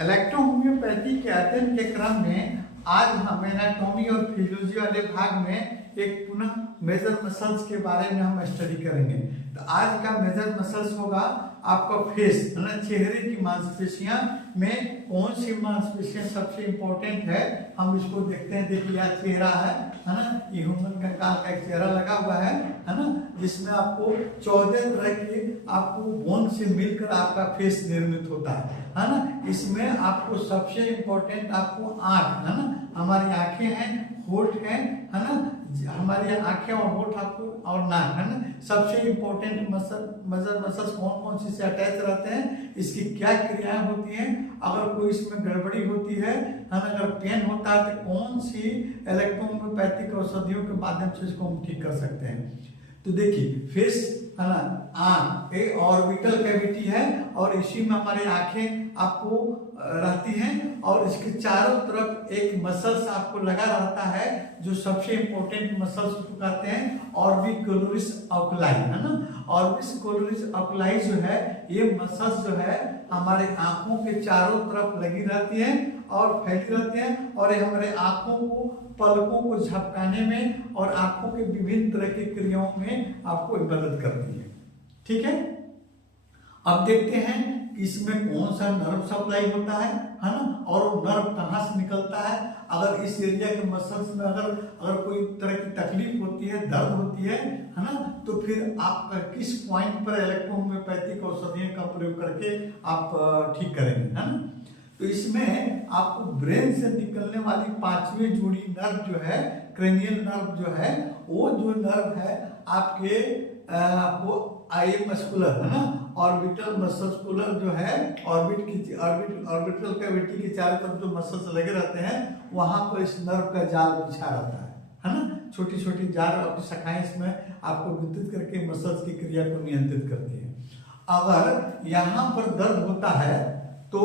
Electrohomoeopathy के अध्ययन के क्रम में आज हम एनाटॉमी और फिजियोलॉजी वाले भाग में एक पुनः मेजर मसल्स के बारे में हम स्टडी करेंगे। तो आज का मेजर मसल्स होगा आपका फेस, है ना, चेहरे की मांसपेशियां में कौन सी मांसपेशियां सबसे इंपॉर्टेंट है, हम इसको देखते हैं। देखिए यह चेहरा है ना, ये ह्यूमन कंकाल का एक चेहरा लगा हुआ है ना, जिसमें आपको 14 तरह के आपको बोन से मिलकर आपका फेस निर्मित होता है ना। इसमें आपको सबसे इंपॉर्टेंट आपको आंख, है ना, हमारी आंखें हैं, होठ है ना, हमारी आंखें और होठ आपको और नाक, है ना, सबसे इंपॉर्टेंट मेजर मसल्स कौन कौन सी से अटैच रहते हैं, इसकी क्या क्रियाएं होती हैं, अगर कोई इसमें गड़बड़ी होती है ना, अगर पेन होता है तो कौन सी इलेक्ट्रोहोम्योपैथिक औषधियों के माध्यम से इसको हम ठीक कर सकते हैं। तो देखिए फेस, है ना, आंख एक ऑर्बिटल कैविटी है और इसी में हमारी आंखें आपको रहती हैं और इसके चारों तरफ एक मसल्स आपको लगा रहता है जो सबसे इंपॉर्टेंट मसल्स को कहते हैं ऑर्बिकुलरिस ऑकुलाई, है ना। ऑर्बिकुलरिस ऑकुलाई जो है ये मसल्स जो है हमारे आंखों के चारों तरफ लगी रहती है और फैली रहती हैं और ये हमारे आंखों को, पलकों को झपकाने में और आंखों के विभिन्न तरह की क्रियाओं में आपको मदद करती है। ठीक है, अब देखते हैं इसमें कौन सा नर्व सप्लाई होता है ना, और वो नर्व कहाँ से निकलता है। अगर इस एरिया के मसल्स में अगर कोई तरह की तकलीफ होती है, दर्द होती है ना, तो फिर आप किस पॉइंट पर इलेक्ट्रोहोम्योपैथिक औषधियों का प्रयोग करके आप ठीक करेंगे, है ना। तो इसमें आपको ब्रेन से निकलने वाली 5वीं जोड़ी नर्व जो है, क्रेनियल नर्व जो है, वो जो नर्व है आपके आपको आई मस्कुलर, है ना, ऑर्बिटल मस्कुलर जो है, ऑर्बिटल कैविटी के चारों तरफ जो मसल्स लगे रहते हैं वहां पर इस नर्व का जाल बिछा रहता है ना। छोटी छोटी जाल अपनी शाखाएं इसमें आपको विद्युत करके मसल्स की क्रिया को नियंत्रित करती है। अगर यहाँ पर दर्द होता है तो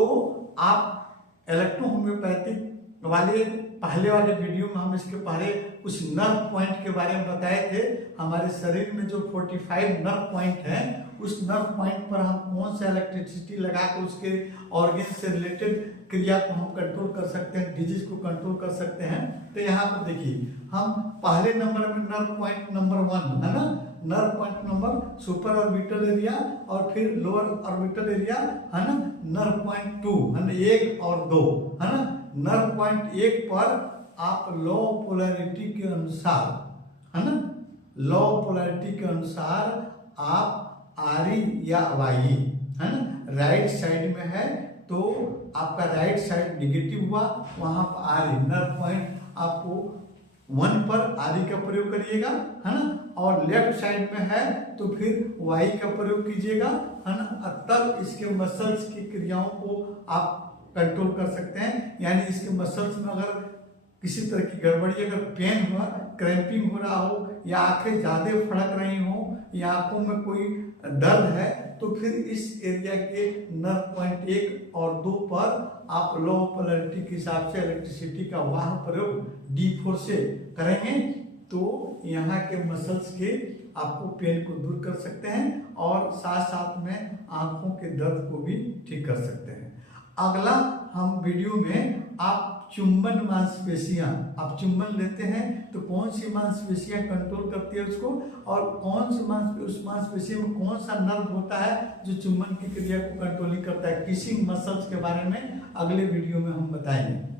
आप इलेक्ट्रोहोम्योपैथिक वाले पहले वाले वीडियो में हम इसके पहले कुछ नर्व पॉइंट के बारे में बताए थे। हमारे शरीर में जो 45 नर्व पॉइंट हैं, उस नर्व पॉइंट पर हम कौन सा इलेक्ट्रिसिटी लगा कर उसके ऑर्गन से रिलेटेड क्रिया को हम कंट्रोल कर सकते हैं, डिजीज को कंट्रोल कर सकते हैं। तो यहाँ पर देखिए हम पहले नंबर में नर्व पॉइंट नंबर 1, है ना, nerve point number super orbital area और फिर लोअर ऑर्बिटल एरिया, है ना, नर्व पॉइंट 2, है ना, 1 और 2, है ना। नर्व पॉइंट 1 पर आप लो पोलैरिटी के अनुसार, है ना, लो पोलैरिटी के अनुसार आप आरी या वाई, है ना, राइट साइड में है तो आपका राइट साइड निगेटिव हुआ, वहां पर आरी नर्व पॉइंट आपको 1 पर आरी का प्रयोग करिएगा, है ना, और लेफ्ट साइड में है तो फिर वाई का प्रयोग कीजिएगा, है ना। तब इसके मसल्स की क्रियाओं को आप कंट्रोल कर सकते हैं। यानी इसके मसल्स में अगर किसी तरह की गड़बड़ी, अगर पेन हुआ, क्रैम्पिंग हो रहा हो या आंखें ज्यादा फड़क रही हो या आंखों में कोई दर्द है, तो फिर इस एरिया के नर्व पॉइंट 1 और 2 पर आप लो पोलैरिटी के हिसाब से इलेक्ट्रिसिटी का वह प्रयोग D4 से करेंगे तो यहाँ के मसल्स के आपको पेन को दूर कर सकते हैं और साथ साथ में आंखों के दर्द को भी ठीक कर सकते हैं। अगला हम वीडियो में आप चुंबन मांसपेशियां, आप चुंबन लेते हैं तो कौन सी मांसपेशियां कंट्रोल करती है उसको, और कौन सी उस मांसपेशी में कौन सा नर्व होता है जो चुंबन की क्रिया को कंट्रोलिंग करता है, किसी मसल्स के बारे में अगले वीडियो में हम बताएंगे।